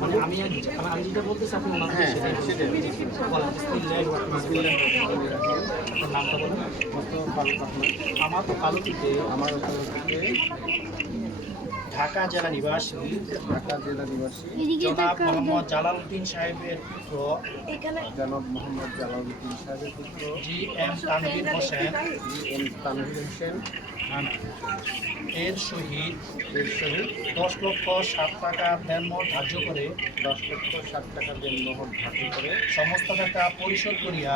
মানে আমি যেটা বলতেছি আপনি ওনাকে সেটাই বলেন। আপনার নামটা বলেন। আমার ওকালতিতে ঢাকা জেলা নিবাসী জনাব মোহাম্মদ জালালউদ্দিন সাহেবের পুত্র জি এম তানভীর হোসেন এর সহিত 10,07,000 টাকা দেনমোহর ধার্য করে সমস্ত টাকা পরিশোধ করিয়া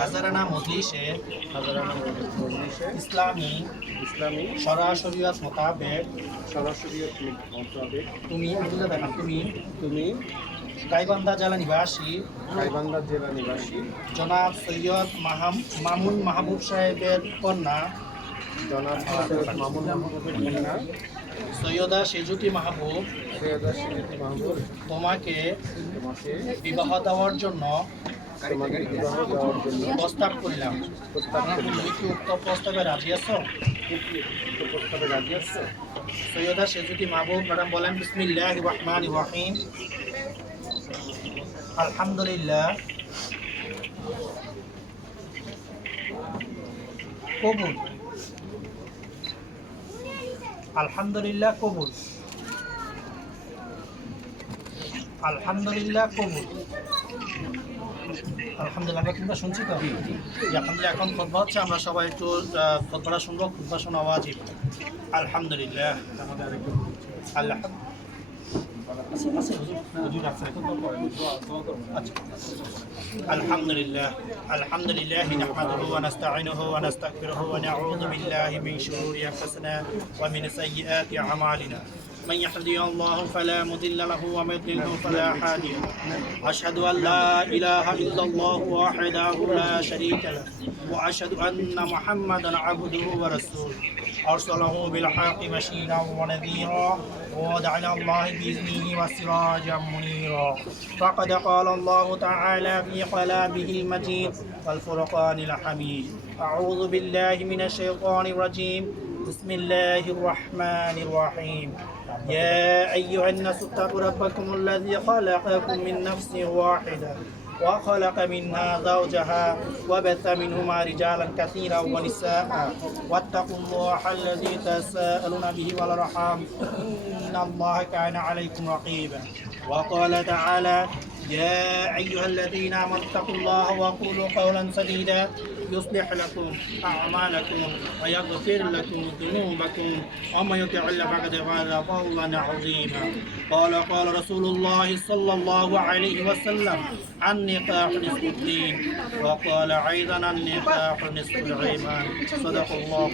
হাজারানা মজলিসে ইসলামী শরীয়ত মোতাবেক তুমি গাইবান্ধা জেলা নিবাসী জনাব সৈয়দ মামুন মাহবুব সাহেবের কন্যা সৈয়দা সেজুটি মাহবুব তোমাকে বিবাহ দেওয়ার জন্য প্রস্তাব করিলাম। তুমি কি উক্ত প্রস্তাবে রাজি আছো? সৈয়দা সেজুটি মাহবুব ম্যাডাম বলেন, বিসমিল্লাহির রহমানির রহিম। আলহামদুলিল্লাহ, কবুল। আলহামদুলিল্লাহ কবুল। আলহামদুলিল্লাহ কবুল। আলহামদুলিল্লাহ। আমরা তোমরা শুনছি তো? আলহামদুলিল্লাহ। এখন খুতবা হচ্ছে, আমরা সবাই একটু খুতবাটা শুনবো। খুতবা শোনা ওয়াজিব। আলহামদুলিল্লাহ। আল্লাহ الحمد لله نحمده ونستعينه ونستغفره ونعوذ بالله من شرور أنفسنا ومن سيئات أعمالنا. من يهده الله فلا مضل له ومن يضلل فلا هادي له. أشهد أن لا إله إلا الله وحده لا شريك له وأشهد أن محمدا عبده ورسوله أرسله بالحق بشيرا ونذيرا ودعنا الله بإذنه وسراجا منيرا. فقد قال الله تعالى في كلامه المجيد والفرقان الحميد. أعوذ بالله من الشيطان الرجيم. بسم الله الرحمن الرحيم. يا أيها الناس اتقوا ربكم الذي خلقكم من نفس واحدة وخلق منها زوجها وبث منهما رجالا كثيرا ونساء واتقوا الله الذي تساءلون به والأرحام إن الله كان عليكم رقيبا. وقال تعالى يا أيها الذين آمنوا اتقوا الله وقولوا قولا سديدا يصلح لكم أعمالكم ويغفر لكم ذنوبكم ومن يطع الله فقد فاز فوزا عظيما. قال رسول الله صلى الله عليه وسلم النكاح نصف الدين وقال أيضا النكاح نصف الإيمان. صدق الله.